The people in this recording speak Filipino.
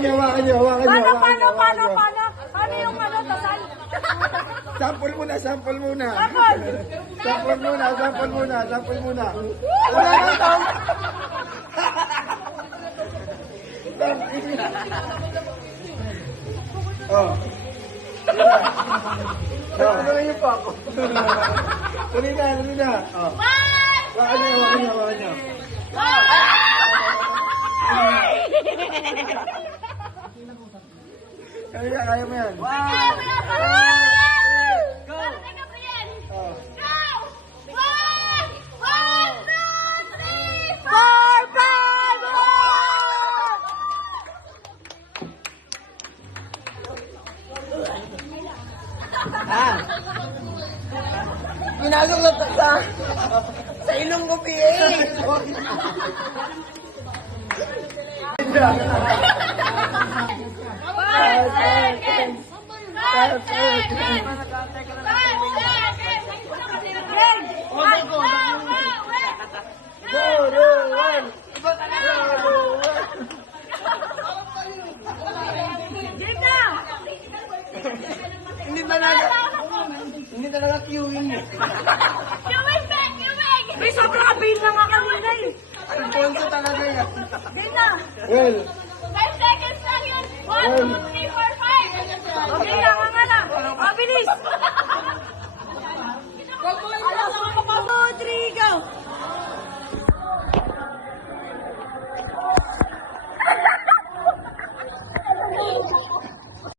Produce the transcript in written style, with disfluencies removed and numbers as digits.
Hawakan nyo, hawakan nyo. Paano? Paano yung ano, tasal? Sample muna, sample muna. Sample! Sample muna. Wala na ito. Oh. Ano yung pa ako? Tuloy na. Oh. Hawakan nyo. Kaya mo yan. Ginagong na sa ilong ko, PH. Hindi talaga queuing eh. May sobrang appeal na nga kanina eh. Ang ponso talaga yan. Dito. Well, 5 seconds lang yun. 1, 2, 3.